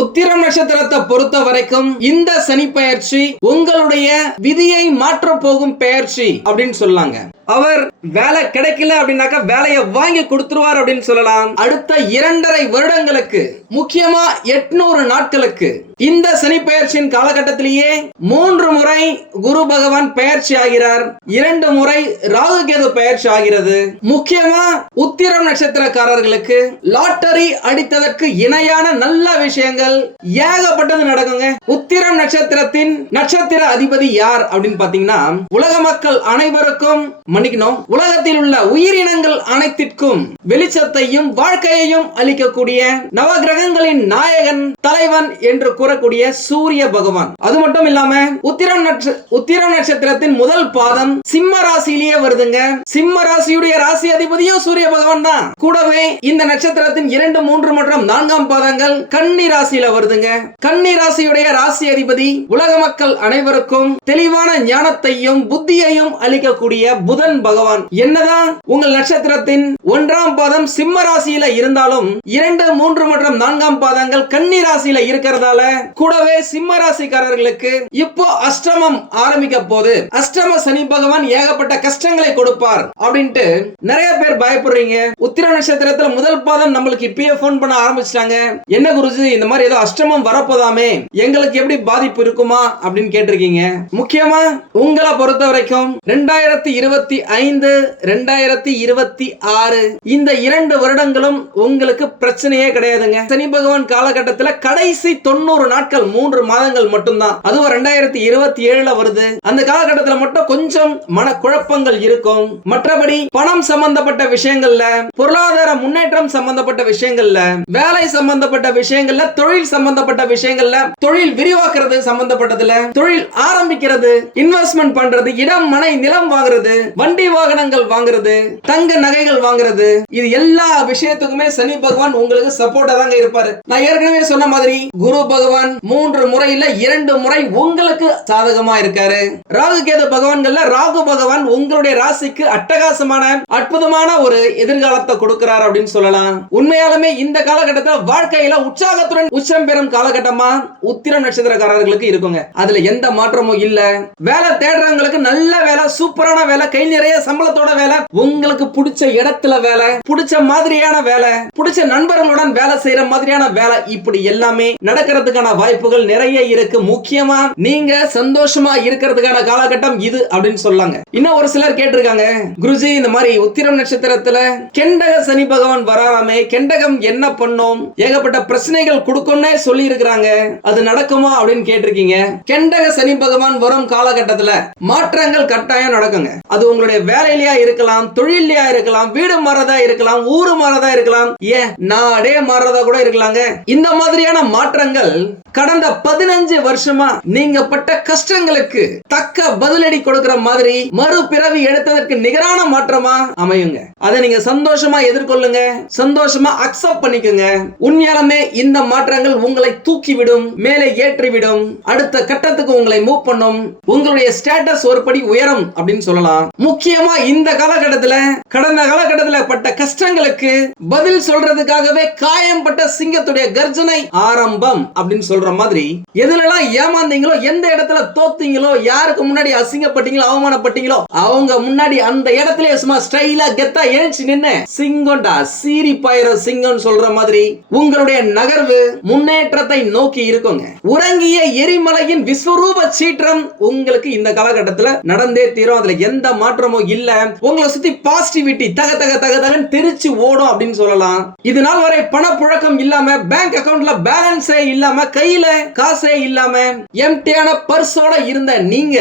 உத்திரம் நட்சத்திரத்தை பொறுத்த வரைக்கும் இந்த சனி பெயர்ச்சி உங்களுடைய விதியை மாற்ற போகும் பெயர்ச்சி அப்படின்னு சொல்லாங்க. அவர் வேலை கிடைக்கல அப்படின்னாக்கா வேலையை வாங்கி கொடுத்துருவார் அப்படின்னு சொல்லலாம். அடுத்த இரண்டரை வருடங்களுக்கு முக்கியமா எட்நூறு நாட்களுக்கு இந்த சனி பெயர்ச்சியின் காலகட்டத்திலேயே மூன்று முறை குரு பகவான் பெயர்ச்சி ஆகிறார். இரண்டு முறை ராகு கேது பெயர்ச்சி ஆகிறது. முக்கியமா உத்திரம் நட்சத்திரக்காரர்களுக்கு லாட்டரி அடித்ததற்கு இணையான நல்ல விஷயங்கள் ஏகப்பட்டது நடக்குங்க. உத்திரம் நட்சத்திரத்தின் நட்சத்திர அதிபதி யார் அப்படின்னு பாத்தீங்கன்னா உலக மக்கள் அனைவருக்கும் மன்னிக்கணும். உலகத்தில் உள்ள உயிரினங்கள் அனைத்திற்கும் வெளிச்சத்தையும் வாழ்க்கையையும் அளிக்கக்கூடிய நவகிரகங்களின் நாயகன் தலைவன் என்று கூறக்கூடிய சூரிய பகவான். அது மட்டும் இல்லாம உத்திரம் நட்ச உத்திரம் நட்சத்திரத்தின் முதல் பாதம் சிம்ம ராசியிலேயே வருதுங்க. சிம்ம ராசியுடைய ராசி அதிபதியும் சூரிய பகவான் தான். கூடவே இந்த நட்சத்திரத்தின் இரண்டு மூன்று மற்றும் நான்காம் பாதங்கள் கன்னி ராசியில வருதுங்க. கன்னி ராசியுடைய ராசி அதிபதி உலக மக்கள் அனைவருக்கும் தெளிவான ஞானத்தையும் புத்தியையும் அளிக்கக்கூடிய புதன் பகவான். என்னதான் உங்கள் நட்சத்திரத்தின் ஒன்றாம் பாதம் சிம்ம ராசியில இருந்தாலும் இரண்டு மூன்று மற்றும் நான்காம் பாதங்கள் கன்னி ராசியில இருக்கிறதால கூடவே சிம்ம ராசிக்காரர்களுக்கு இப்போ அஷ்டமம் ஆரம்பிக்க போது அஷ்டம சனி பகவான் ஏகப்பட்ட கஷ்டங்களை கொடுப்பார் அப்படின்ட்டு நிறைய பேர் பயப்படுறீங்க. உத்திர நட்சத்திரத்துல முதல் பாதம் நம்மளுக்கு இப்பயே போன் பண்ண ஆரம்பிச்சிட்டாங்க. என்ன குருஜி இந்த மாதிரி ஏதோ அஷ்டமம் வரப்போதாமே? எங்களுக்கு எப்படி பாதிப்பு இருக்குமா அப்படின்னு கேட்டிருக்கீங்க. முக்கியமா உங்களை பொறுத்த வரைக்கும் ரெண்டாயிரத்தி இருபத்தி ஐந்து ரெண்டாயிரத்தி இருபத்தி ஆறு. இந்த இரண்டு வருடங்களும் உங்களுக்கு பிரச்சனையே கிடையாதுங்க. சனி பகவான் காலகட்டத்தில் கடைசி தொண்ணூறு நாட்கள் மூன்று மாதங்கள் மட்டும்தான். அதுவும் ரெண்டாயிரத்தி இருபத்தி ஏழுல வருது. அந்த காலகட்டத்தில் மட்டும் கொஞ்சம் மனக்குழப்பங்கள் இருக்கும். மற்றபடி பணம் சம்பந்தப்பட்ட விஷயங்கள்ல பொருளாதார முன்னேற்றம் சம்பந்தப்பட்ட விஷயங்கள்ல வேலை சம்பந்தப்பட்ட விஷயங்கள்ல தொழில் சம்பந்தப்பட்ட விஷயங்கள்ல தொழில் விரிவாக்குறது சம்பந்தப்பட்டதுல தொழில் ஆரம்பிக்கிறது இன்வெஸ்ட்மெண்ட் பண்றது இடம் மனை நிலம் வாங்குறது வண்டி வாகனங்கள் வாங்குறது தங்க நகைகள் வாங்குறது இது எல்லா விஷயத்துக்குமே சனி பகவான் உங்களுக்கு சப்போர்ட்டா தாங்க இருப்பாரு. நான் ஏற்கனவே சொன்ன மாதிரி குரு பகவான் மூன்று முறையில இரண்டு முறை உங்களுக்கு சாதகமா இருக்காரு. ராகு கேது பகவான்கள்ல ராகு பகவான் உங்களுடைய ராசிக்கு அட்டகாசமான அற்புதமான ஒரு எதிர்காலத்தை கொடுக்கிறார் அப்படின்னு சொல்லலாம். உண்மையாலுமே இந்த காலகட்டத்தில் வாழ்க்கையில உற்சாகத்துடன் உச்சம் பெறும் காலகட்டமா உத்திரம் நட்சத்திரக்காரர்களுக்கு இருக்குங்க. அதுல எந்த மாற்றமும் இல்ல. வேலை தேடுறவங்களுக்கு நல்ல வேலை சூப்பரான வேலை கையில் நிறைய சம்பளத்தோட வேலை உங்களுக்கு பிடிச்ச இடத்துல வேலை பிடிச்ச மாதிரியான வேலை பிடிச்ச நண்பர்களுடன் வேலை செய்யற மாதிரியான வேலை இப்படி எல்லாமே நடக்கிறதுக்கான வாய்ப்புகள் நிறைய இருக்கு. முக்கியமா நீங்க சந்தோஷமா இருக்கிறதுக்கான காலகட்டம் இது அப்படின்னு சொல்லாங்க. இன்னும் ஒரு சிலர் கேட்டிருக்காங்க குருஜி இந்த மாதிரி உத்திரம் நட்சத்திரத்துல கெண்டக சனி பகவான் வராமே கெண்டகம் என்ன பண்ணும் ஏகப்பட்ட பிரச்சனைகள் கொடுக்கும்னே சொல்லி இருக்கிறாங்க அது நடக்குமா அப்படின்னு கேட்டிருக்கீங்க. கெண்டக சனி பகவான் வரும் காலகட்டத்துல மாற்றங்கள் கட்டாயம் நடக்குங்க. அது உங்களுடைய வேலையிலயா இருக்கலாம் தொழிலையா இருக்கலாம் வீடு மாறதா இருக்கலாம் ஊரு மாறதா இருக்கலாம் ஏன் நாடே மாறதா கூட இருக்கலாங்க. இந்த மாதிரியான மாற்றங்கள் கடந்த பதினஞ்சு வருஷமா நீங்க பட்ட கஷ்டங்களுக்கு தக்க பதிலடி கொடுக்கிற மாதிரி மறுபிறவி எடுத்ததற்கு நிகரான மாற்றமா அமையுங்க. அதை நீங்க சந்தோஷமா எதிர்கொள்ளுங்க. சந்தோஷமா அக்செப்ட் பண்ணிக்கோங்க. உண்மையாலுமே இந்த மாற்றங்கள் உங்களை தூக்கிவிடும் மேலே ஏற்றிவிடும். அடுத்த கட்டத்துக்கு உங்களை மூவ் பண்ணும். உங்களுடைய ஸ்டேட்டஸ் ஒருபடி உயரும் அப்படின்னு சொல்லலாம். முக்கியமா இந்த காலகட்டத்துல கடந்த காலகட்டத்துல பட்ட கஷ்டங்களுக்கு பதில் சொல்றதுக்காகவே காயம்பட்ட சிங்கத்துடைய கர்ஜனை ஆரம்பம் அப்படின்னு சொல்ற மாதிரி எதுலலாம் ஏமாந்தீங்களோ எந்த இடத்துல தோத்தீங்களோ யாருக்கு முன்னாடி அசிங்கப்பட்டீங்களோ அவமானப்பட்டீங்களோ அவங்க முன்னாடி அந்த இடத்துல சும்மா ஸ்டைலா கெத்தா எழுச்சி நின்னு சிங்கம்டா சீரி பாயிர சிங்கம் சொல்ற மாதிரி உங்களுடைய நகர்வு முன்னேற்றத்தை நோக்கி இருக்குங்க. உறங்கிய எரிமலையின் விஸ்வரூப சீற்றம் உங்களுக்கு இந்த காலகட்டத்துல நடந்தே தீரும். அதுல எந்த மாற்றமும் இல்ல. உங்களை சுத்தி பாசிட்டிவிட்டி தக தக தக தகன்னு தெரிச்சு ஓடும் அப்படின்னு சொல்லலாம். இது நாள் வரை பணப்புழக்கம் இல்லாம பேங்க் அக்கவுண்ட்ல பேலன்ஸே இல்லாம கை கையில காசே இல்லாம எம்டியான பர்ஸோட இருந்த நீங்க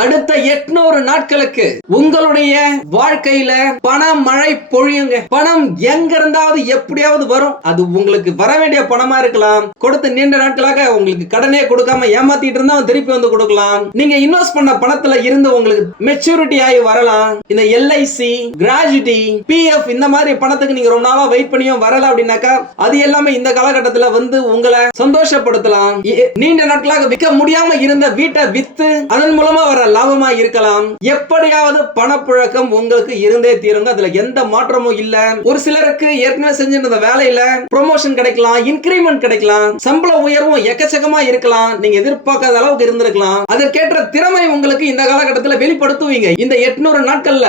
அடுத்த எட்நூறு நாட்களுக்கு உங்களுடைய வாழ்க்கையில பண மழை பொழியுங்க. பணம் எங்க இருந்தாவது எப்படியாவது வரும். அது உங்களுக்கு வர வேண்டிய பணமா இருக்கலாம். கொடுத்து நீண்ட நாட்களாக உங்களுக்கு கடனே கொடுக்காம ஏமாத்திட்டு இருந்தா திருப்பி வந்து கொடுக்கலாம். நீங்க இன்வெஸ்ட் பண்ண பணத்துல இருந்து உங்களுக்கு மெச்சூரிட்டி ஆகி வரலாம். இந்த எல்ஐசி கிராஜுட்டி பிஎஃப் இந்த மாதிரி பணத்துக்கு நீங்க ரொம்ப நாளா வெயிட் பண்ணியும் வரல அப்படின்னாக்கா அது எல்லாமே இந்த காலகட்டத்துல வந்து உங்களை சந்தோஷப்படுத்த இருக்கலாம். நீண்ட நாட்களாக விற்க முடியாம இருந்த வீட்டை வித்து அதன் மூலமா வர லாபமா இருக்கலாம். எப்படியாவது பணப்புழக்கம் உங்களுக்கு இருந்தே தீருங்க. அதுல எந்த மாற்றமும் இல்ல. ஒரு சிலருக்கு ஏற்கனவே செஞ்சிருந்த வேலையில ப்ரொமோஷன் கிடைக்கலாம் இன்கிரிமெண்ட் கிடைக்கலாம் சம்பள உயர்வும் எக்கச்சக்கமா இருக்கலாம். நீங்க எதிர்பார்க்காத அளவுக்கு இருந்திருக்கலாம். அதற்கேற்ற திறமை உங்களுக்கு இந்த காலகட்டத்தில் வெளிப்படுத்துவீங்க. இந்த எட்நூறு நாட்கள்ல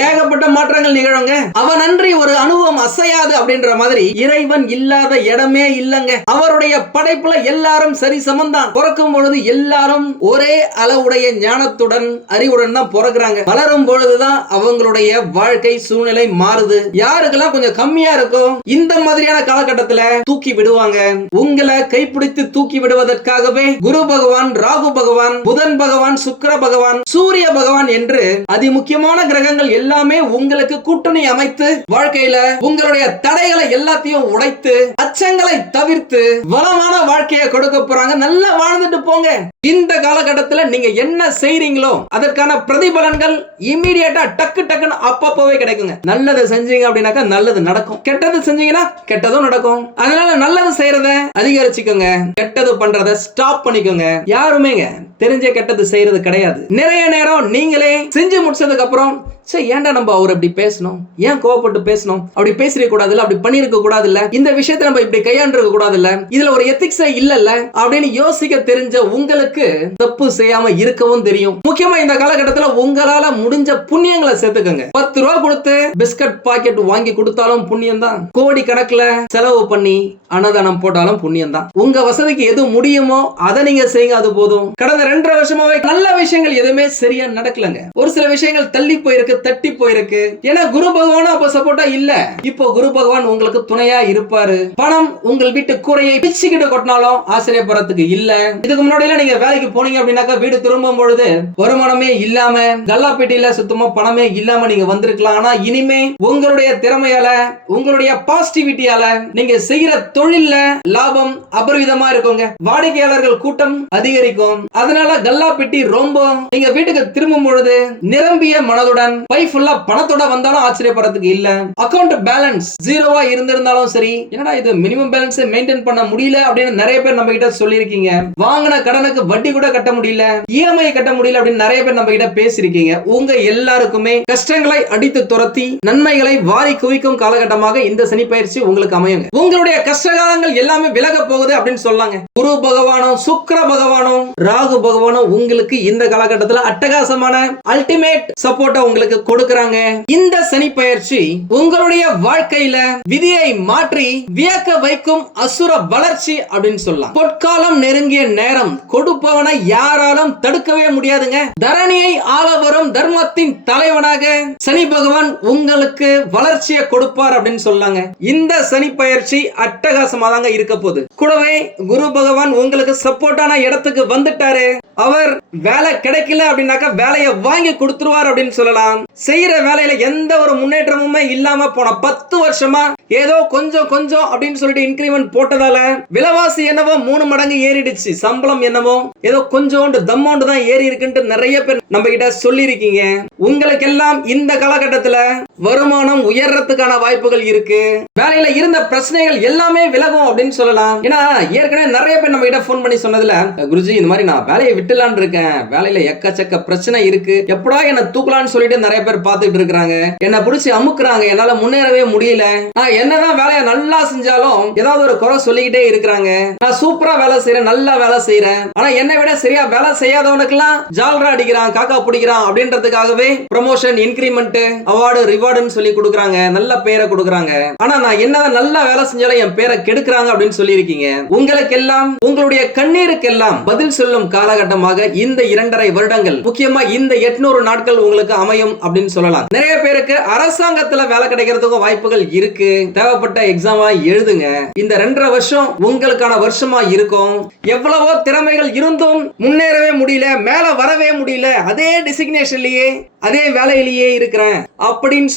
ஏகப்பட்ட மாற்றங்கள் நிகழுங்க. அவன் அன்றி ஒரு அனுபவம் அசையாது அப்படின்ற மாதிரி இறைவன் இல்லாத இடமே இல்லைங்க. அவருடைய படைப்புல எல்லாரும் சரி சமந்தான் பிறக்கும் பொழுது எல்லாரும் ஒரே அளவுடைய ஞானத்துடன் அறிவுடன் தான் பிறக்கிறாங்க. வளரும் பொழுதுதான் அவங்களுடைய வாழ்க்கை சூழ்நிலை மாறுது. யாருக்கெல்லாம் கொஞ்சம் கம்மியா இருக்கும் இந்த மாதிரியான காலகட்டத்துல தூக்கி விடுவாங்க. உங்களை கைப்பிடித்து தூக்கி விடுவதற்காகவே குரு பகவான் ராகு பகவான் புதன் பகவான் சுக்கிர பகவான் சூரிய பகவான் என்று அதிமுக்கியமான கிரகங்கள் எல்லாமே உங்களுக்கு கூட்டணி அமைத்து வாழ்க்கையில உங்களுடைய தடைகளை எல்லாத்தையும் உடைத்து அச்சங்களை தவிர்த்து வளமான வாழ்க்கையை கொடுக்க போறாங்க. நல்லா வாழ்ந்துட்டு போங்க. இந்த காலகட்டத்துல நீங்க என்ன செய்றீங்களோ அதற்கான பிரதிபலன்கள் இமீடியட்டா டக்கு டக்குன்னு அப்பப்போவே கிடைக்குங்க. நல்லது செஞ்சீங்க அப்படின்னாக்கா நல்லது நடக்கும். கெட்டது செஞ்சீங்கன்னா கெட்டதும் நடக்கும். அதனால நல்லது செய்யறத அதிகரிச்சுக்கோங்க. கெட்டது பண்றத ஸ்டாப் பண்ணிக்கோங்க. யாருமேங்க தெரிஞ்ச கெட்டது செய்யறது கிடையாது. நிறைய நேரம் நீங்களே செஞ்சு முடிச்சதுக்கு அப்புறம் சரி ஏன்டா நம்ம அவர் அப்படி பேசணும்? ஏன் கோவப்பட்டு பேசணும்? அப்படி பேசிருக்க கூடாதுல்ல? அப்படி பண்ணிருக்க கூடாதுல்ல? இந்த விஷயத்தை நம்ம இப்படி கையாண்டிருக்க கூடாதுல்ல? இதுல ஒரு எத்திக்ஸே இல்லல்ல? அப்படின்னு யோசிக்க தெரிஞ்ச உங்களுக்கு தப்பு செய்யாம இருக்கவும் தெரியும். முக்கியமா இந்த காலகட்டத்துல உங்களால முடிஞ்ச புண்ணியங்களை சேர்த்துக்கோங்க. பத்து ரூபா கொடுத்து பிஸ்கட் பாக்கெட் வாங்கி கொடுத்தாலும் புண்ணியம் தான் கோடி கணக்குல செலவு பண்ணி அன்னதானம் போட்டாலும் புண்ணியம் தான் உங்க வசதிக்கு எது முடியுமோ அதை நீங்க செய்யுங்க அது போதும். கடந்த ரெண்டரை வருஷமாவே நல்ல விஷயங்கள் எதுவுமே சரியா நடக்கலங்க. ஒரு சில விஷயங்கள் தள்ளி போயிருக்கு. தட்டி போயிருக்கு. ஏன்னா குரு பகவானும் அப்ப சப்போர்ட்டா இல்ல. இப்போ குரு பகவான் உங்களுக்கு துணையா இருப்பாரு. பணம் உங்கள் வீட்டு கூரையை பிச்சுக்கிட்டு கொட்டினாலும் ஆச்சரியப்படுறதுக்கு இல்ல. இதுக்கு முன்னாடி எல்லாம் நீங்க வேலைக்கு போனீங்க அப்படின்னாக்கா வீடு திரும்பும் பொழுது வருமானமே இல்லாம கல்லாப்பேட்டியில சுத்தமா பணமே இல்லாம நீங்க வந்திருக்கலாம். ஆனா இனிமே உங்களுடைய திறமையால உங்களுடைய பாசிட்டிவிட்டியால நீங்க செய்யற தொழில்ல லாபம் அபரிவிதமா இருக்குங்க. வாடிக்கையாளர்கள் கூட்டம் அதிகரிக்கும். அதனால கல்லாப்பெட்டி ரொம்ப நீங்க வீட்டுக்கு திரும்பும் பொழுது நிரம்பிய மனதுடன் பை ஃபுல்லா பணத்தோட வந்தாலும் ஆச்சரியப்படுறதுக்கு இல்ல. அக்கௌண்ட் பேலன்ஸ் ஜீரோவா இருந்திருந்தாலும் சரி என்னடா இது மினிமம் பேலன்ஸ் மெயின்டைன் பண்ண முடியல அப்படின்னு நிறைய பேர் நம்ம கிட்ட சொல்லியிருக்கீங்க. வாங்கின கடனுக்கு வட்டி கூட கட்ட முடியல இஎம்ஐ கட்ட முடியல அப்படின்னு நிறைய பேர் நம்ம கிட்ட பேசியிருக்கீங்க. உங்க எல்லாருக்குமே கஷ்டங்களை அடித்து துரத்தி நன்மைகளை வாரி குவிக்கும் காலகட்டமாக இந்த சனி பயிற்சி உங்களுக்கு அமையுங்க. உங்களுடைய கஷ்டகாலங்கள் எல்லாமே விலக போகுது அப்படின்னு சொல்லாங்க. குரு பகவானும் சுக்கர பகவானும் ராகு பகவானும் உங்களுக்கு இந்த காலகட்டத்தில் அட்டகாசமான அல்டிமேட் சப்போர்ட்டை உங்களுக்கு உங்களுக்கு கொடுக்கறாங்க. இந்த சனி பயிற்சி உங்களுடைய வாழ்க்கையில விதியை மாற்றி வியக்க வைக்கும் அசுர வளர்ச்சி அப்படின்னு சொல்லலாம். பொற்காலம் நெருங்கிய நேரம் கொடுப்பவனை யாராலும் தடுக்கவே முடியாதுங்க. தரணியை ஆள வரும் தர்மத்தின் தலைவனாக சனி பகவான் உங்களுக்கு வளர்ச்சியை கொடுப்பார் அப்படின்னு சொல்லாங்க. இந்த சனி பயிற்சி அட்டகாசமா தாங்க இருக்க போகுது. கூடவே குரு பகவான் உங்களுக்கு சப்போர்ட்டான இடத்துக்கு வந்துட்டாரு. அவர் வேலை கிடைக்கல அப்படின்னாக்கா வேலையை வாங்கி கொடுத்துருவார் அப்படின்னு சொல்லலாம். செய்யற வேலையில எந்த ஒரு முன்னேற்றமுமே இல்லாம போன பத்து வருஷமா ஏதோ கொஞ்சம் கொஞ்சம் அப்படின்னு சொல்லிட்டு இன்கிரிமெண்ட் போட்டதால விலைவாசி என்னவோ மூணு மடங்கு ஏறிடுச்சு. சம்பளம் என்னவோ ஏதோ கொஞ்சோண்டு தம்மோண்டு தான் ஏறி இருக்குன்ட்டு நிறைய பேர் நம்ம கிட்ட சொல்லியிருக்கீங்க. உங்களுக்கெல்லாம் இந்த காலகட்டத்துல வருமானம் உயர்றதுக்கான வாய்ப்புகள் இருக்கு. வேலையில இருந்த பிரச்சனைகள் எல்லாமே விலகும் அப்படின்னு சொல்லலாம். ஏன்னா ஏற்கனவே நிறைய பேர் நம்ம கிட்ட ஃபோன் பண்ணி சொன்னதுல குருஜி இந்த மாதிரி நான் வேலையை விட்டுலான் இருக்கேன். வேலையில எக்கச்சக்க பிரச்சனை இருக்கு. எப்படா என்ன தூக்கலாம்னு சொல்லிட்டு நிறைய பேர் பார்த்துட்டு இருக்காங்க என்ன பிடிச்சி அமுக்குறாங்க. என்னால முன்னேறவே முடியல. நான் என்னதான் வேலையை நல்லா செஞ்சாலும் ஏதாவது ஒரு குறை சொல்லிக்கிட்டே இருக்கிறாங்க. நான் சூப்பரா வேலை செய்யறேன் நல்லா வேலை செய்யறேன் ஆனா என்னை விட சரியா வேலை செய்யாதவனுக்கு எல்லாம் ஜால்ரா அடிக்கிறான் காக்கா பிடிக்கிறான் அப்படின்றதுக்காகவே ப்ரமோஷன் இன்கிரிமெண்ட் அவார்டு ரிவார்டுன்னு சொல்லி கொடுக்குறாங்க நல்ல பேரை கொடுக்குறாங்க. ஆனா நான் என்னதான் நல்லா வேலை செஞ்சாலும் என் பேரை கெடுக்கிறாங்க அப்படின்னு சொல்லியிருக்கீங்க. உங்களுக்கெல்லாம் உங்களுடைய கண்ணீருக்கெல்லாம் பதில் சொல்லும் காலகட்டமாக இந்த இரண்டரை வருடங்கள் முக்கியமா இந்த எட்நூறு நாட்கள் உங்களுக்கு அமையும் அப்படின்னு சொல்லலாம். நிறைய பேருக்கு அரசாங்கத்துல வேலை கிடைக்கிறதுக்கும் வாய்ப்புகள் இருக்கு. தேவைப்பட்ட எக்ஸாம் எழுதுங்க. இந்த ரெண்டரை வருஷம் உங்களுக்கான வருஷமா இருக்கும். எவ்வளவோ திறமைகள் இருந்தும் முன்னேறவே முடியல மேல வரவே முடியல. அதே டிசிக்னேஷன்லயே அதே வேலையிலேயே இருக்கிறேன் அப்படின்னு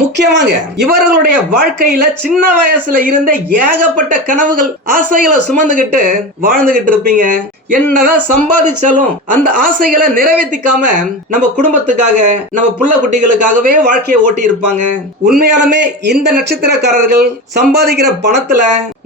முக்கியமாங்க. இவர்களுடைய வாழ்க்கையில சின்ன வயசுல இருந்த ஏகப்பட்ட கனவுகள் ஆசைகளை சுமந்துகிட்டு வாழ்ந்துகிட்டு இருப்பீங்க. என்னதான் சம்பாதிச்சாலும் அந்த ஆசைகளை நிறைவேற்றிக்காம நம்ம குடும்பத்துக்காக நம்ம புள்ள குட்டிகளுக்காகவே வாழ்க்கையை ஓட்டி இருப்பாங்க. உண்மையாலுமே இந்த நட்சத்திரக்காரர்கள் சம்பாதிக்கிற பணத்துல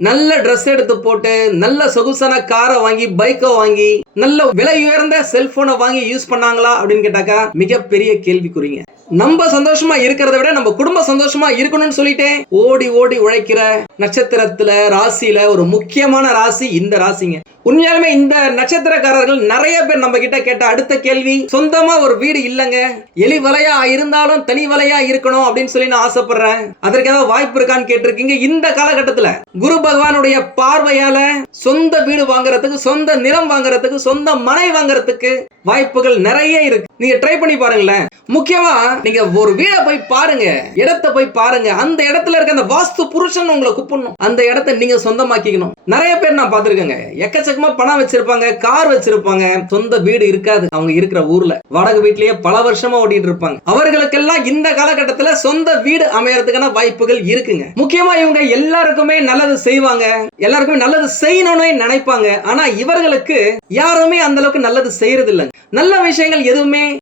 நல்ல ட்ரெஸ் எடுத்து போட்டு நல்ல சொகுசான காரை வாங்கி பைக்கை வாங்கி நல்ல விலை உயர்ந்த செல்போனை வாங்கி யூஸ் பண்ணாங்களா அப்படின்னு கேட்டாக்கா மிகப்பெரிய கேள்விக்குறிங்க. நம்ம சந்தோஷமா இருக்கிறத விட நம்ம குடும்பம் சந்தோஷமா இருக்கணும்னு சொல்லிட்டு ஓடி ஓடி உழைக்கிற நட்சத்திரத்துல ராசியில ஒரு முக்கியமான ராசி இந்த ராசிங்க. உண்மையாலுமே இந்த நட்சத்திரக்காரர்கள் நிறைய பேர் நம்ம கிட்ட கேட்ட அடுத்த கேள்வி சொந்தமா ஒரு வீடு இல்லைங்க. எலி வலையா இருந்தாலும் தனி வலையா இருக்கணும் அப்படின்னு சொல்லி நான் ஆசைப்படுறேன். அதற்கு ஏதாவது வாய்ப்பு இருக்கான்னு கேட்டிருக்கீங்க. இந்த காலகட்டத்துல குரு பகவானுடைய பார்வையால சொந்த வீடு வாங்குறதுக்கு சொந்த நிலம் வாங்குறதுக்கு சொந்த மனை வாங்குறதுக்கு வாய்ப்புகள் நிறைய இருக்கு. நீங்க ட்ரை பண்ணி பாருங்களேன். முக்கியமா நீங்க ஒரு வீடை போய் பாருங்க. இடத்தை போய் பாருங்க. அந்த இடத்துல இருக்க அந்த வாஸ்து புருஷன் உங்களை கூப்பிடணும். அந்த இடத்தை நீங்க சொந்தமாக்கிக்கணும். நிறைய பேர் நான் பார்த்திருக்கேங்க. எக்கச்சக்கமா பணம் வச்சிருப்பாங்க கார் வச்சிருப்பாங்க. சொந்த வீடு இருக்காது. அவங்க இருக்கிற ஊர்ல. வாடகை வீட்லயே பல வருஷமா ஓடிட்டு இருப்பாங்க. அவர்களுக்கெல்லாம் இந்த காலகட்டத்துல சொந்த வீடு அமையறதுக்கான வாய்ப்புகள் இருக்குங்க. முக்கியமா இவங்க எல்லாருக்குமே நல்லது செய்வாங்க. எல்லாருக்குமே நல்லது செய்யணும்னு நினைப்பாங்க. ஆனா இவர்களுக்கு யாருமே அந்த அளவுக்கு நல்லது செய்யறது இல்லைங்க. நல்ல விஷயங்கள் எதுவுமே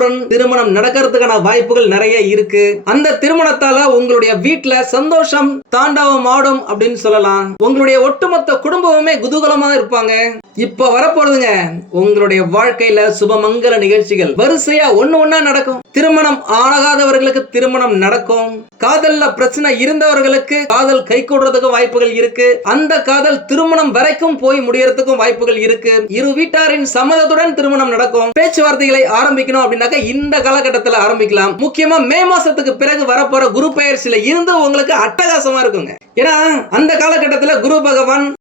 மணமகளுடன் திருமணம் நடக்கிறதுக்கான வாய்ப்புகள் நிறைய இருக்கு. அந்த திருமணத்தால உங்களுடைய வீட்டுல சந்தோஷம் தாண்டவம் ஆடும் அப்படின்னு சொல்லலாம். உங்களுடைய ஒட்டுமொத்த குடும்பமுமே குதூகலமா இருப்பாங்க. இப்ப வரப்போறதுங்க உங்களுடைய வாழ்க்கையில சுபமங்கல நிகழ்ச்சிகள். வரிசையா ஒண்ணு ஒண்ணா நடக்கும். திருமணம் ஆகாதவர்களுக்கு திருமணம் நடக்கும். காதல்ல பிரச்சனை இருந்தவர்களுக்கு காதல் கை கூடுறதுக்கு வாய்ப்புகள் இருக்கு. அந்த காதல் திருமணம் வரைக்கும் போய் முடியறதுக்கும் வாய்ப்புகள் இருக்கு. இரு வீட்டாரின் சம்மதத்துடன் திருமணம் நடக்கும். பேச்சுவார்த்தைகளை ஆரம்பிக்கணும் அப்படின்னாக்க இந்த காலகட்டத்தில் ஆரம்பிக்கலாம். முக்கியமா மே மாசத்துக்கு பிறகு வரப்போற குரு பயிற்சியில இருந்து உங்களுக்கு அட்டகாசமா இருக்குங்க. ஏன்னா அந்த காலகட்டத்துல குரு பகவான்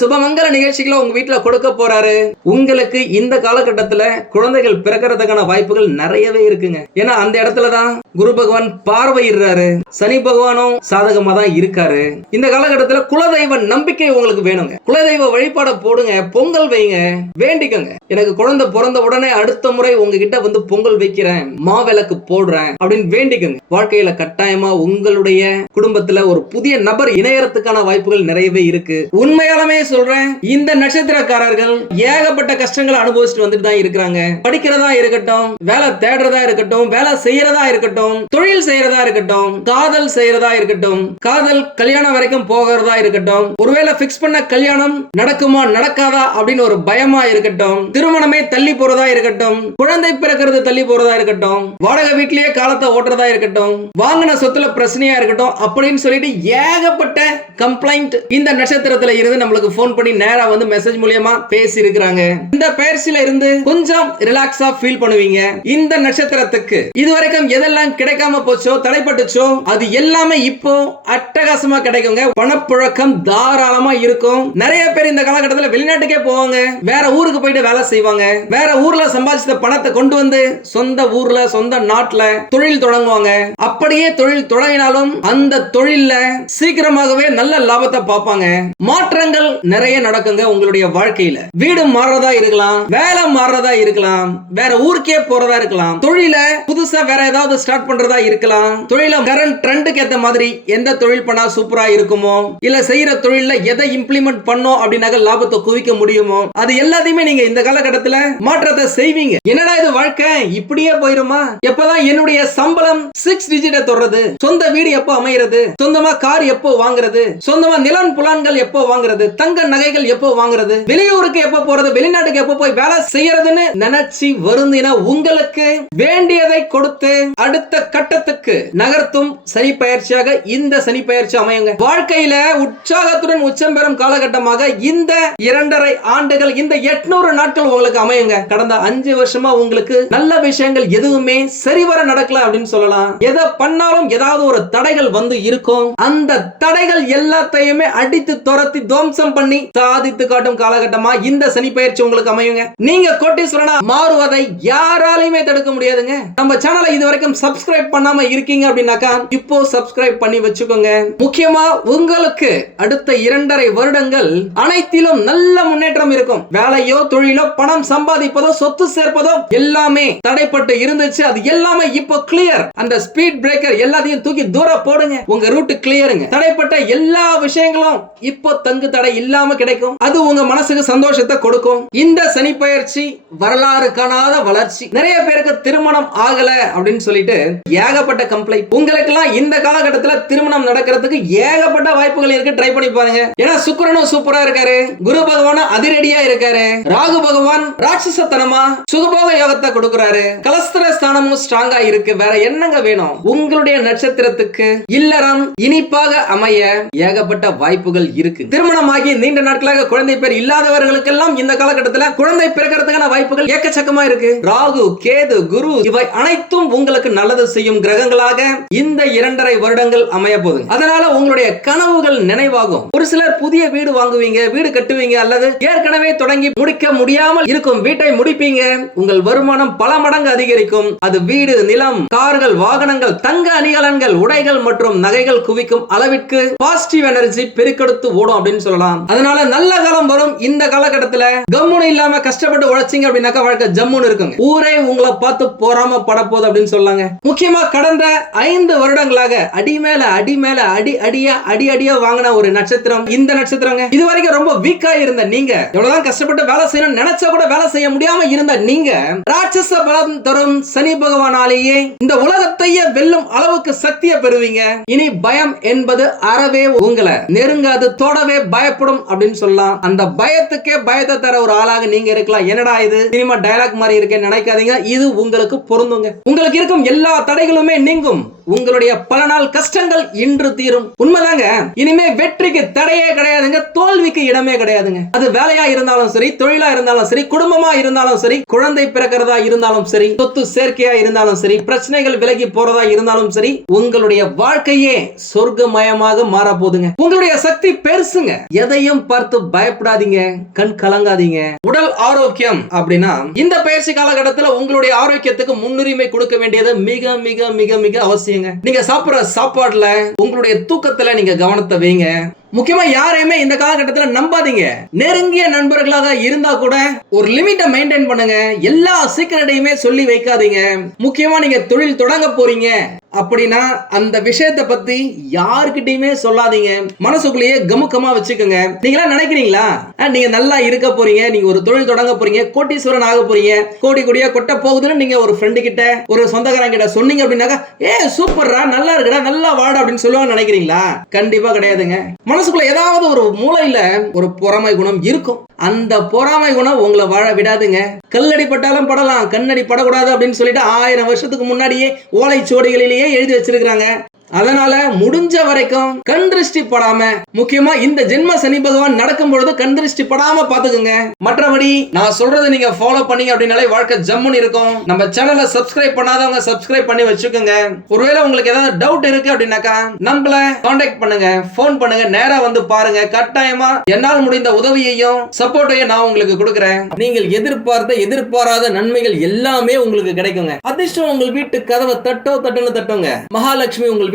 சுபமங்கல நிகழ்ச்சிகளை உங்க வீட்டுல கொடுக்க போறாரு. உங்களுக்கு இந்த காலகட்டத்துல குழந்தைகள் பிறக்கிறதுக்கான வாய்ப்புகள் நிறையவே இருக்குங்க. ஏன்னா அந்த இடத்துல தான் குரு பகவான் பார்வையிடுறாரு. சனி பகவானும் சாதகமா தான் இருக்காரு. இந்த காலகட்டத்துல குலதெய்வ நம்பிக்கை உங்களுக்கு வேணுங்க. குலதெய்வ வழிபாட போடுங்க பொங்கல் வைங்க வேண்டிக்கோங்க. எனக்கு குழந்தை பிறந்த உடனே அடுத்த முறை உங்ககிட்ட வந்து பொங்கல் வைக்கிறேன் மாவிளக்கு போடுறேன் அப்படின்னு வேண்டிக்கோங்க. வாழ்க்கையில கட்டாயமா உங்களுடைய குடும்பத்துல ஒரு புதிய நபர் இணையறதுக்கான வாய்ப்புகள் நிறையவே இருக்கு. உண்மையாலுமே சொல்றேன். இந்த நட்சத்திரக்காரர்கள் ஏகப்பட்ட கஷ்டங்களை அனுபவிச்சுட்டு வந்துட்டு தான் இருக்கிறாங்க. படிக்கிறதா இருக்கட்டும் வேலை தேடுறதா இருக்கட்டும் வேலை செய்யறதா இருக்கட்டும் தொழில் செய்யறதா இருக்கட்டும் காதல் செய்யறதா இருக்கட்டும் காதல் கல்யாணம் வரைக்கும் போகிறதா இருக்கட்டும் ஒருவேளை பிக்ஸ் பண்ண கல்யாணம் நடக்குமா நடக்காதா அப்படின்னு ஒரு பயமா இருக்கட்டும் திருமணமே தள்ளி போறதா இருக்கட்டும் குழந்தை பிறக்கிறது தள்ளி போறதா இருக்கட்டும் வாடகை வீட்லயே காலத்தை ஓட்டுறதா இருக்கட்டும் வாங்கின சொத்துல பிரச்சனையா இருக்கட்டும் அப்படின்னு சொல்லிட்டு ஏகப்பட்ட கம்ப்ளைண்ட் இந்த நட்சத்திரத்துல இருந்து நம்மளுக்கு ஃபோன் பண்ணி நேரா வந்து மெசேஜ் மூலியமா பேசி இருக்கிறாங்க இந்த பயிற்சியில இருந்து கொஞ்சம் ரிலாக்ஸா ஃபீல் பண்ணுவீங்க. இந்த நட்சத்திரத்துக்கு இதுவரைக்கும் எதெல்லாம் கிடைக்காம போச்சோ தடைப்பட்டுச்சோ அது எல்லாமே இப்போ அட்டகாசமா கிடைக்குங்க. பணப்புழக்கம் தாராளமா இருக்கும். நிறைய பேர் இந்த காலகட்டத்தில் வெளிநாட்டுக்கே போவாங்க. வேற ஊருக்கு போயிட்டு வேலை செய்வாங்க. வேற ஊர்ல சம்பாதிச்ச பணத்தை கொண்டு வந்து சொந்த ஊர்ல சொந்த நாட்டுல தொழில் தொடங்குவாங்க. அப்படியே தொழில் தொடங்கினாலும் அந்த தொழில்ல சீக்கிரமாகவே நல்ல லாபத்தை பார்ப்பாங்க. மாற்றங்கள் நிறைய நடக்குங்க உங்களுடைய வாழ்க்கையில. வீடு மாறுறதா இருக்கலாம் வேலை மாறுறதா இருக்கலாம் வேற ஊருக்கே போறதா இருக்கலாம் தொழில புதுசா வேற ஏதாவது ஸ்டார்ட் பண்றதா இருக்கலாம் தொழில கரண்ட் ட்ரெண்டுக்கு ஏத்த மாதிரி எந்த தொழில் பண்ணா சூப்பரா இருக்குமோ இல்ல செய்யற தொழில எதை இம்ப்ளிமெண்ட் பண்ணோம் அப்படின்னாக்க லாபத்தை குவிக்க முடியுமோ அது எல்லாத்தையுமே நீங்க இந்த காலகட்டத்துல மாற்றத்தை செய்வீங்க. என்னடா இது வாழ்க்கை? இப்படியே போயிருமா? எப்பதான் என்னுடைய சம்பளம் சிக்ஸ் டிஜிட்ட தொடர்றது சொந்த வீடு எப்போ அமைகிறது சொந்தமா கார் எப்போ வாங்குறது? சொந்தமா நிலம் புலான்கள் எப்போ வாங்குறது? தங்க நகைகள் எப்போ வாங்குறது? வெளியூருக்கு எப்போ போறது? வெளிநாட்டுக்கு எப்போ போய் வேலை செய்யறதுன்னு நினைச்சு வருந்தின உங்களுக்கு வேண்டியதை கொடுத்து அடுத்த கட்டத்துக்கு நகர்த்தும் சனி பயிற்சியாக இந்த சனி பயிற்சி அமையுங்க. வாழ்க்கையில உற்சாகத்துடன் உச்சம் பெறும் காலகட்டமாக இந்த இரண்டரை ஆண்டுகள் இந்த எட்நூறு நாட்கள் உங்களுக்கு அமையுங்க. கடந்த அஞ்சு வருஷமா உங்களுக்கு நல்ல விஷயங்கள் எதுவுமே சரிவர நடக்கல அப்படின்னு சொல்லலாம். எதை பண்ணாலும் ஏதாவது ஒரு தடைகள் வந்து இருக்கும். அந்த தடைகள் எல்லாத்தையுமே அடித்து துரத்தி துவம்சம் பண்ணி சாதித்து காட்டும் காலகட்டமா இந்த சனி பயிற்சி உங்களுக்கு அமையுங்க. நீங்க கோட்டீஸ்வரனா மாறுவதை யாராலையுமே தடுக்க முடியாதுங்க. நம்ம சேனலை இது வரைக்கும் சப்ஸ்கிரைப் பண்ணாம இருக்கீங்க அப்படின்னாக்கா இப்போ சப்ஸ்கிரைப் பண்ணி வச்சுக்கோங்க. முக்கியமா உங்களுக்கு அடுத்த இரண்டரை வருடங்கள் அனைத்திலும் நல்ல முன்னேற்றம் இருக்கும். வேலையோ தொழிலோ பணம் சம்பாதிப்பதோ சொத்து சேர்ப்பதோ எல்லாமே தடைப்பட்டு இருந்துச்சு. அது எல்லாமே இப்போ கிளியர் அந்த ஸ்பீட் பிரேக்கர் எல்லாத்தையும் தூக்கி தூரம் போடுங்க. உங்க ரூட் கிளியருங்க தடைப்பட்ட எல்லா விஷயங்களும் இப்போ தங்கு தடை இல்லாம கிடைக்கும். அது உங்க மனசுக்கு சந்தோஷத்தை கொடுக்கும். இந்த சனி பயிற்சி வரலாறு காணாத வளர்ச்சி. நிறைய பேருக்கு திருமணம் ஆகல அப்படின்னு சொல்லிட்டு ஏகப்பட்ட கம்ப்ளைண்ட் உங்களுக்கு எல்லாம் இந்த காலகட்டத்துல திருமணம் நடக்கிறதுக்கு ஏகப்பட்ட வாய்ப்புகள் இருக்கு. ட்ரை பண்ணி பாருங்க. ஏன்னா சுக்கிரனும் சூப்பரா இருக்காரு. குரு பகவான அதிரடியா இருக்காரு. ராகு பகவான் ராட்சசத்தனமா சுகபோக யோகத்தை கொடுக்கிறாரு. கலஸ்திர ஸ்தானமும் ஸ்ட்ராங்கா இருக்கு. வேற என்னங்க வேணும்? உங்களுடைய நட்சத்திரத்துக்கு இல்லறம் இனிப்பாக அமைய ஏகப்பட்ட வாய்ப்புகள் இருக்கு. திருமணமாகி நீண்ட நாட்களாக குழந்தை பேர் இல்லாதவர்களுக்கெல்லாம் இந்த காலகட்டத்தில் குழந்தை பிறக்கிறதுக்கான வாய்ப்புகள் ஏக்கச்சக்கமா இருக்கு. ராகு கேது குரு இவை அனைத்தும் உங்களுக்கு நல்லது செய்யும் கிரகங்களாக இந்த இரண்டரை வருடங்கள் அமைய போகுது. அதனால உங்களுடைய கனவுகள் நினைவாகும். ஒரு சிலர் புதிய வீடு வாங்குவீங்க வீடு கட்டுவீங்க அல்லது ஏற்கனவே தொடங்கி முடிக்க முடியாமல் இருக்கும் வீட்டை முடிப்பீங்க. உங்கள் வருமானம் பல மடங்கு அதிகரிக்கும். அது வீடு நிலம் கார்கள் வாகனங்கள் தங்க அணிகலன்கள் உடைகள் மற்றும் நகைகள் குவிக்கும் அளவிற்கு பாசிட்டிவ் எனர்ஜி பெருக்கெடுத்து ஓடும் அப்படின்னு சொல்லலாம். அதனால நல்ல காலம் வரும் இந்த காலகட்டத்துல. கம்முனு இல்லாம கஷ்டப்பட்டு உழைச்சிங்க அப்படின்னாக்கா வாழ்க்கை ஜம்முன்னு இருக்குங்க. ஊரே உங்களை பார்த்து போறாம படப்போகுது அப்படின்னு சொல்லாங்க. முக்கியமா கடந்த ஐந்து வருடங்களாக அடி மேல அடி மேல அடி அடியா அடி அடியா வாங்கின ஒரு நட்சத்திரம் இந்த நட்சத்திரங்க. இது வரைக்கும் ரொம்ப வீக்கா இருந்த நீங்க எவ்வளவுதான் கஷ்டப்பட்டு வேலை செய்யணும் நினைச்சா கூட வேலை செய்ய முடியாம இருந்த நீங்க ராட்சச பலம் தரும் சனி பகவானாலேயே இந்த உலகத்தையே வெல்லும் அளவுக்கு சக்தியை பெறுவீங்க. இனி பயம் என்பது அறவே உங்களை. நெருங்காது தொடவே பயப்படும் அப்படின்னு சொல்லலாம். அந்த பயத்துக்கே பயத்தை தர ஒரு ஆளாக நீங்க இருக்கலாம். என்னடா இது? சினிமா டயலாக் மாதிரி இருக்கேன்னு நினைக்காதீங்க. இது உங்களுக்கு பொருந்துங்க. உங்களுக்கு இருக்கும் எல்லா தடைகளுமே நீங்கும். உங்களுடைய பல நாள் கஷ்டங்கள் இன்று தீரும். உண்மைதாங்க. இனிமே வெற்றிக்கு தடையே கிடையாதுங்க. தோல்விக்கு இடமே கிடையாதுங்க. அது வேலையா இருந்தாலும் சரி தொழிலா இருந்தாலும் சரி குடும்பமா இருந்தாலும் சரி குழந்தை பிறக்கிறதா இருந்தாலும் சரி சொத்து சேர்க்கையா இருந்தாலும் சரி பிரச்சனைகள் விலகி போறதா இருந்தாலும் சரி உங்களுடைய வாழ்க்கையே சொர்க்கமயமாக மாற போதுங்க உங்களுடைய சக்தி பெருசுங்க. எதையும் பார்த்து பயப்படாதீங்க கண் கலங்காதீங்க. உடல் ஆரோக்கியம் அப்படின்னா இந்த பயிற்சி காலகட்டத்தில் உங்களுடைய ஆரோக்கியத்துக்கு முன்னுரிமை கொடுக்க வேண்டியது மிக மிக மிக மிக அவசியங்க. நீங்க சாப்பிடுற சாப்பாடுல உங்களுடைய தூக்கத்துல நீங்க கவனத்தை வைங்க. முக்கியமா யாரையுமே இந்த காலகட்டத்தில் நம்பாதீங்க. நெருங்கிய நண்பர்களாக இருந்தா கூட ஒரு லிமிட்டை மெயின்டைன் பண்ணுங்க. எல்லா சீக்கிரட்டையுமே சொல்லி வைக்காதீங்க. முக்கியமா நீங்க தொழில் தொடங்க போறீங்க. அப்படின்னா அந்த விஷயத்தை பத்தி யாருக்கிட்டயுமே சொல்லாதீங்க. மனசுக்குள்ளேயே கமுக்கமா வச்சுக்கோங்க. நீங்களா நினைக்கிறீங்களா? நீங்க நல்லா இருக்க போறீங்க. நீங்க ஒரு தொழில் தொடங்க போறீங்க. கோட்டீஸ்வரன் ஆக போறீங்க. கோடி கோடியா கொட்ட போகுதுன்னு நீங்க ஒரு ஃப்ரெண்டு கிட்ட ஒரு சொந்தக்காரங்க கிட்ட சொன்னீங்க அப்படின்னாக்கா ஏ சூப்பர்ரா நல்லா இருக்குடா நல்லா வாடா அப்படின்னு சொல்லுவாங்க நினைக்கிறீங்களா? கண்டிப்பா கிடையாதுங்க. மனசுக்குள்ள ஏதாவது ஒரு மூலையில ஒரு பொறாமை குணம் இருக்கும். அந்த பொறாமை குணம் உங்களை வாழ விடாதுங்க. கல்லடி பட்டாலும் படலாம் கண்ணடி படக்கூடாது அப்படின்னு சொல்லிட்டு ஆயிரம் வருஷத்துக்கு முன்னாடியே ஓலைச்சுவடிகளிலே எழுதி வச்சிருக்கிறாங்க. அதனால முடிஞ்ச வரைக்கும் கண் திருஷ்டி படாம முக்கியமா இந்த ஜென்ம சனி பகவான் நடக்கும் பொழுது கண் திருஷ்டி படாம பாத்துக்கோங்க மற்றபடி நான் சொல்றதை நீங்க ஃபாலோ பண்ணீங்க அப்படின்னாலே வாழ்க்கை ஜம்முன்னு இருக்கும். நம்ம சேனலை சப்ஸ்கிரைப் பண்ணாதவங்க சப்ஸ்கிரைப் பண்ணி வச்சுக்கோங்க. ஒருவேளை உங்களுக்கு ஏதாவது டவுட் இருக்கு அப்படின்னாக்கா நம்மள காண்டாக்ட் பண்ணுங்க. போன் பண்ணுங்க. நேரா வந்து பாருங்க. கட்டாயமா என்னால் முடிந்த உதவியையும் சப்போர்ட்டையும் நான் உங்களுக்கு கொடுக்குறேன். நீங்கள் எதிர்பார்த்த எதிர்பாராத நன்மைகள் எல்லாமே உங்களுக்கு கிடைக்குங்க. அதிர்ஷ்டம் உங்கள் வீட்டு கதவை தட்டோ தட்டுன்னு தட்டுங்க. மகாலட்சுமி உங்கள்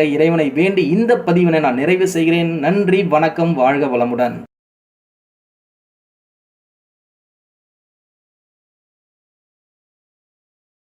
இறைவனை வேண்டி இந்த பதிவினை நான் நிறைவு செய்கிறேன். நன்றி வணக்கம் வாழ்க வளமுடன்.